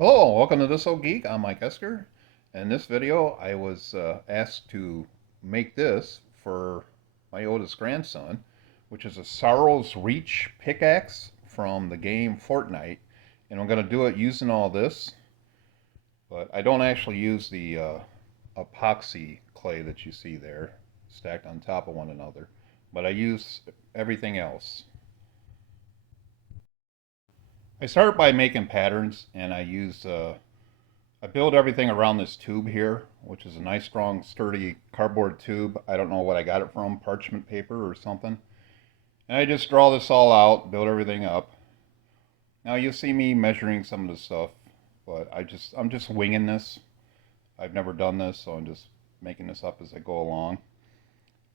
Hello, welcome to This Old Geek. I'm Mike Esker. In this video, I was asked to make this for my oldest grandson, which is a Sorrow's Reach pickaxe from the game Fortnite. And I'm going to do it using all this, but I don't actually use the epoxy clay that you see there stacked on top of one another, but I use everything else. I start by making patterns, and I build everything around this tube here, which is a nice, strong, sturdy cardboard tube. I don't know what I got it from, parchment paper or something. And I just draw this all out, build everything up. Now you'll see me measuring some of the stuff, but I'm just winging this. I've never done this, so I'm just making this up as I go along.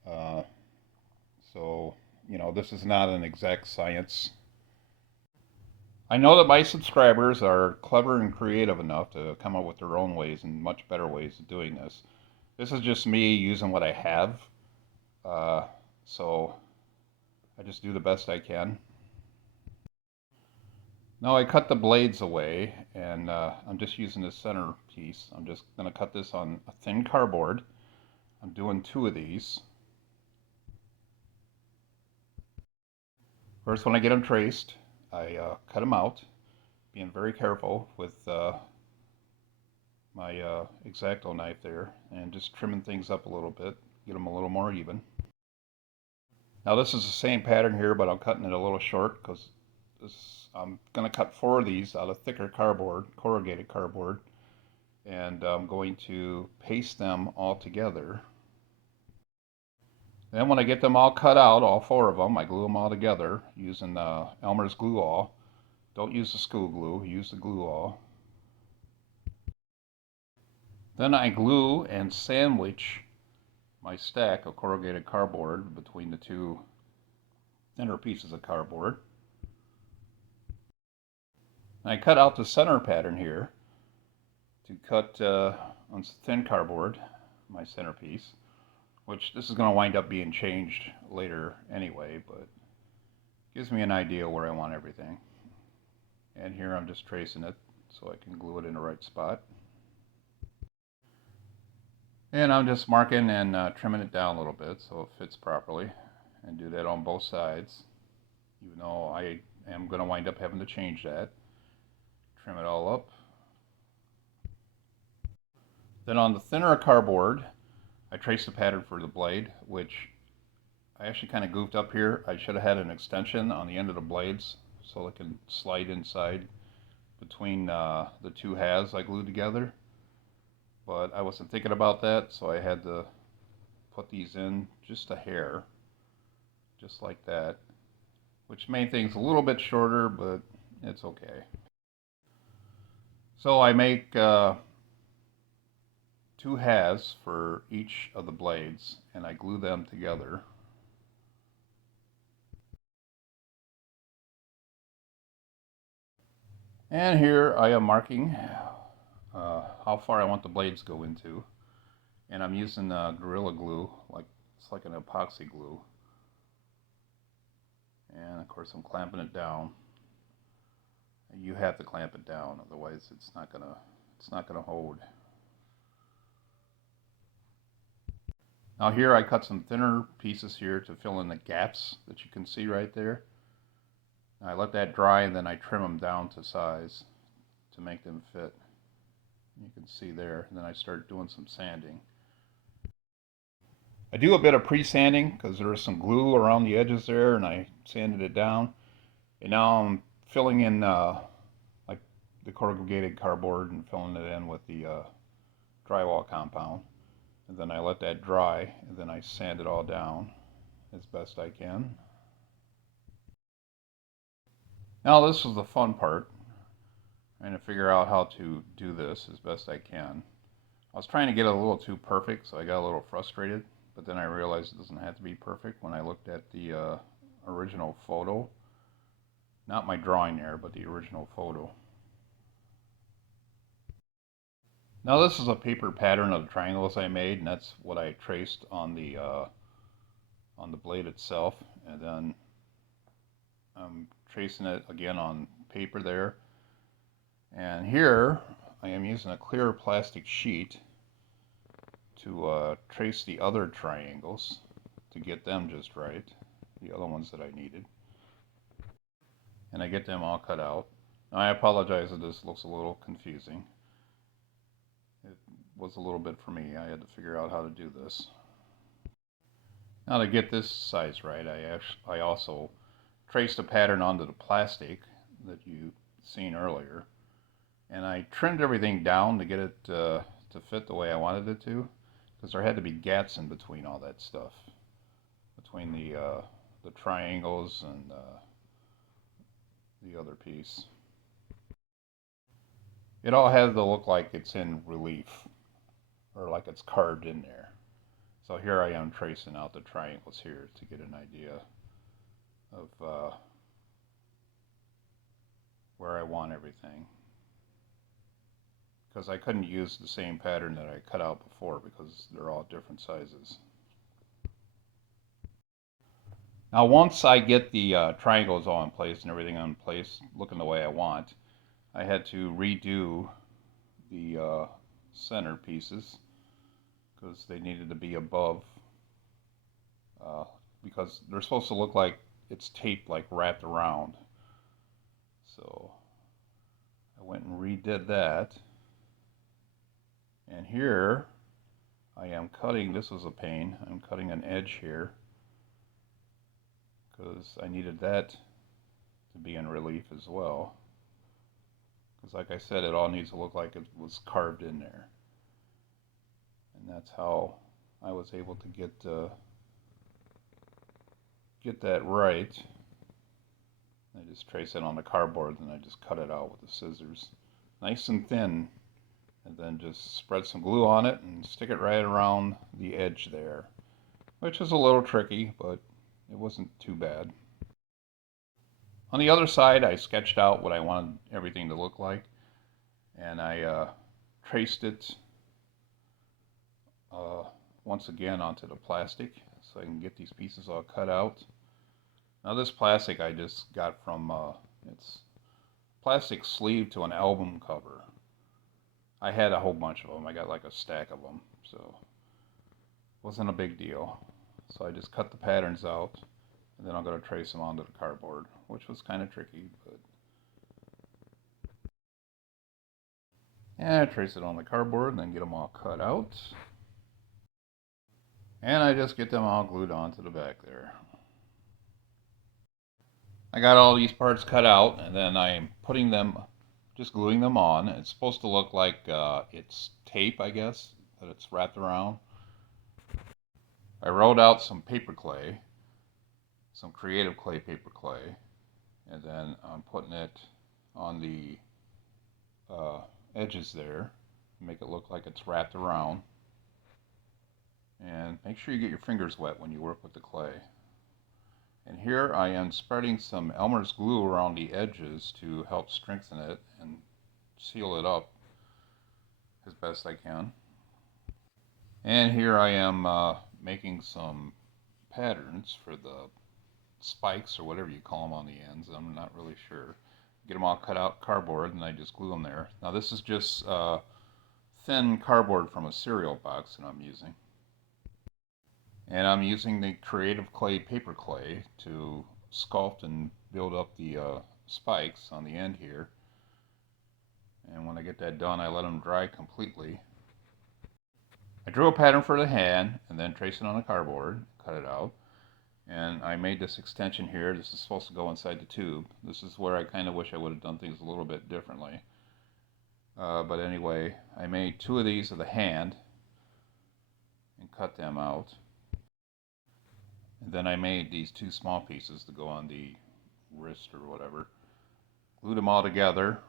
Uh, so, this is not an exact science. I know that my subscribers are clever and creative enough to come up with their own ways and much better ways of doing this. This is just me using what I have, uh, so I just do the best I can. Now I cut the blades away, and I'm just using the center piece. I'm just going to cut this on a thin cardboard. I'm doing two of these. First, when I get them traced, I cut them out, being very careful with my X-Acto knife there, and just trimming things up a little bit, get them a little more even. Now this is the same pattern here, but I'm cutting it a little short because I'm going to cut four of these out of thicker cardboard, corrugated cardboard, and I'm going to paste them all together. Then when I get them all cut out, all four of them, I glue them all together using Elmer's glue all. Don't use the school glue, use the glue all. Then I glue and sandwich my stack of corrugated cardboard between the two thinner pieces of cardboard. And I cut out the center pattern here to cut on thin cardboard my centerpiece, which this is going to wind up being changed later anyway, but gives me an idea where I want everything. And here I'm just tracing it so I can glue it in the right spot. And I'm just marking and trimming it down a little bit so it fits properly, and do that on both sides, even though I am going to wind up having to change that. Trim it all up. Then on the thinner cardboard, I traced the pattern for the blade, which I actually kind of goofed up here. I should have had an extension on the end of the blades so it can slide inside between the two halves I glued together. But I wasn't thinking about that, so I had to put these in just a hair, just like that, which made things a little bit shorter, but it's okay. So I make two halves for each of the blades, and I glue them together. And here I am marking how far I want the blades to go into, and I'm using Gorilla Glue, like it's like an epoxy glue, and of course I'm clamping it down. You have to clamp it down, otherwise it's not gonna hold. Now here I cut some thinner pieces here to fill in the gaps that you can see right there. I let that dry, and then I trim them down to size to make them fit. You can see there, and then I start doing some sanding. I do a bit of pre-sanding because there is some glue around the edges there, and I sanded it down. And now I'm filling in like the corrugated cardboard and filling it in with the drywall compound. And then I let that dry, and then I sand it all down as best I can. Now this is the fun part, trying to figure out how to do this as best I can. I was trying to get it a little too perfect, so I got a little frustrated, but then I realized it doesn't have to be perfect when I looked at the original photo. Not my drawing there, but the original photo. Now this is a paper pattern of the triangles I made, and that's what I traced on the blade itself, and then I'm tracing it again on paper there. And here I am using a clear plastic sheet to trace the other triangles to get them just right, the other ones that I needed. And I get them all cut out. Now I apologize if this looks a little confusing. It was a little bit for me. I had to figure out how to do this. Now to get this size right, I also traced a pattern onto the plastic that you seen earlier, and I trimmed everything down to get it to fit the way I wanted it to, because there had to be gaps in between all that stuff, between the triangles and the other piece. It all has to look like it's in relief, or like it's carved in there. So here I am tracing out the triangles here to get an idea of where I want everything. Because I couldn't use the same pattern that I cut out before because they're all different sizes. Now once I get the triangles all in place and everything in place looking the way I want, I had to redo the center pieces because they needed to be above, because they're supposed to look like it's taped, like wrapped around. So I went and redid that. And here I am cutting, this was a pain, I'm cutting an edge here because I needed that to be in relief as well. Because like I said, it all needs to look like it was carved in there. And that's how I was able to get that right. I just trace it on the cardboard and I just cut it out with the scissors. Nice and thin. And then just spread some glue on it and stick it right around the edge there. Which is a little tricky, but it wasn't too bad. On the other side, I sketched out what I wanted everything to look like. And I traced it once again onto the plastic so I can get these pieces all cut out. Now this plastic I just got from, it's plastic sleeve to an album cover. I had a whole bunch of them. I got like a stack of them, so it wasn't a big deal. So I just cut the patterns out, and then I'm going to trace them onto the cardboard, which was kind of tricky, but yeah, I trace it on the cardboard and then get them all cut out. And I just get them all glued onto the back there. I got all these parts cut out, and then I'm putting them, just gluing them on. It's supposed to look like it's tape, I guess, that it's wrapped around. I rolled out some paper clay, some creative clay paper clay, and then I'm putting it on the edges there to make it look like it's wrapped around. And make sure you get your fingers wet when you work with the clay. And here I am spreading some Elmer's glue around the edges to help strengthen it and seal it up as best I can. And here I am making some patterns for the spikes or whatever you call them on the ends. I'm not really sure. Get them all cut out cardboard and I just glue them there. Now this is just thin cardboard from a cereal box that I'm using. And I'm using the creative clay paper clay to sculpt and build up the spikes on the end here. And when I get that done, I let them dry completely. I drew a pattern for the hand and then traced it on the cardboard, cut it out. And I made this extension here. This is supposed to go inside the tube. This is where I kind of wish I would have done things a little bit differently. But anyway, I made 2 of these of the hand and cut them out. And then I made these 2 small pieces to go on the wrist or whatever. Glued them all together.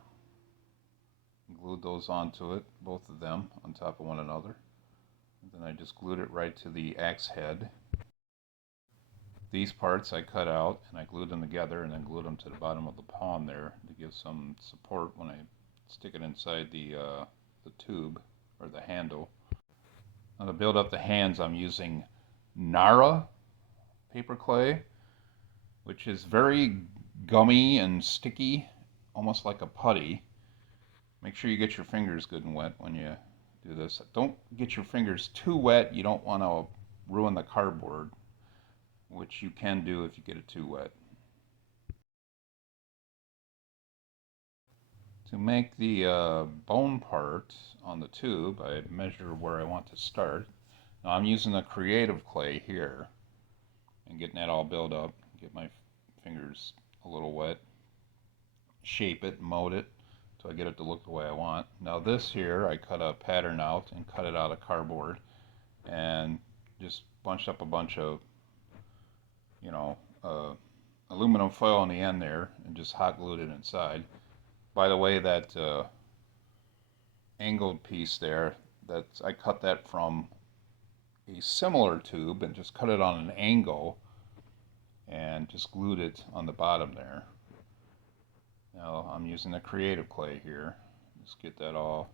Glued those onto it, both of them, on top of one another. And then I just glued it right to the axe head. These parts I cut out and I glued them together and then glued them to the bottom of the palm there to give some support when I stick it inside the tube or the handle. Now to build up the hands, I'm using Nara paper clay, which is very gummy and sticky, almost like a putty. Make sure you get your fingers good and wet when you do this. Don't get your fingers too wet. You don't want to ruin the cardboard, which you can do if you get it too wet. To make the bone part on the tube, I measure where I want to start. Now I'm using the creative clay here and getting that all built up. Get my fingers a little wet. Shape it, mold it, so I get it to look the way I want. Now this here, I cut a pattern out and cut it out of cardboard and just bunched up a bunch of, you know, aluminum foil on the end there and just hot glued it inside. By the way, that angled piece there, I cut that from a similar tube and just cut it on an angle and just glued it on the bottom there. Now I'm using the creative clay here. Just get that all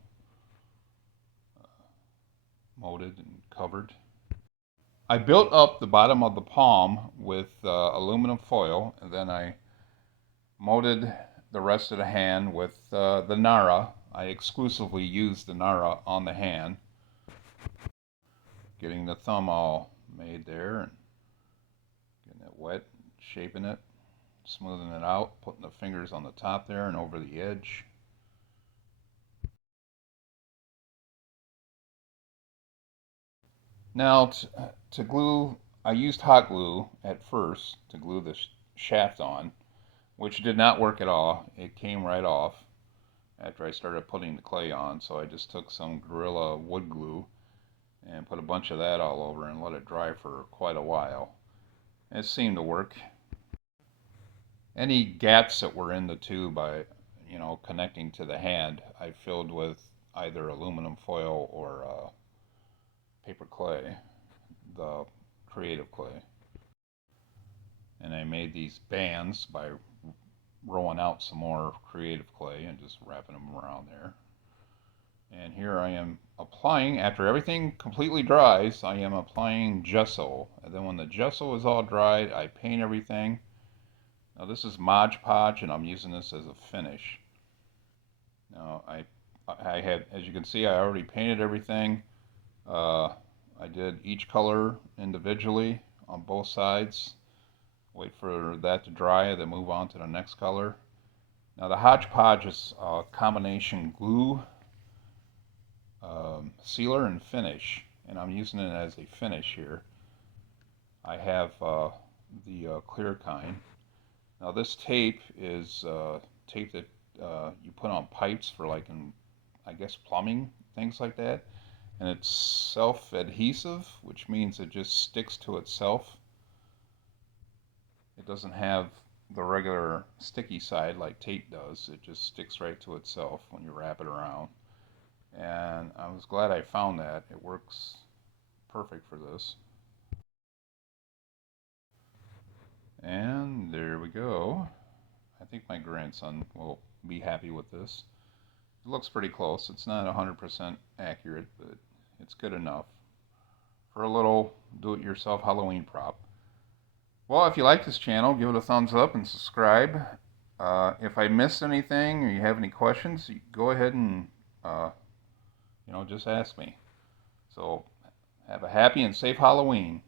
molded and covered. I built up the bottom of the palm with aluminum foil, and then I molded the rest of the hand with the Nara. I exclusively use the Nara on the hand. Getting the thumb all made there, and getting it wet, shaping it, smoothing it out, putting the fingers on the top there and over the edge. Now to glue, I used hot glue at first to glue the shaft on, which did not work at all. It came right off after I started putting the clay on, so I just took some Gorilla wood glue and put a bunch of that all over and let it dry for quite a while. It seemed to work. Any gaps that were in the tube, connecting to the hand, I filled with either aluminum foil or paper clay, the creative clay. And I made these bands by rolling out some more creative clay and just wrapping them around there. And here I am applying, after everything completely dries, I am applying gesso. And then when the gesso is all dried, I paint everything. Now this is Mod Podge, and I'm using this as a finish. Now I had, as you can see, I already painted everything. I did each color individually on both sides. Wait for that to dry, then move on to the next color. Now the hodgepodge is a combination glue, sealer, and finish, and I'm using it as a finish here. I have the clear kind. Now this tape is tape that you put on pipes for, like, I guess plumbing, things like that. And it's self-adhesive, which means it just sticks to itself. It doesn't have the regular sticky side like tape does. It just sticks right to itself when you wrap it around. And I was glad I found that. It works perfect for this. And there we go. I think my grandson will be happy with this. It looks pretty close. It's not 100% accurate, but it's good enough for a little do-it-yourself Halloween prop. Well, if you like this channel, give it a thumbs up and subscribe. If I missed anything or you have any questions, go ahead and just ask me. So have a happy and safe Halloween.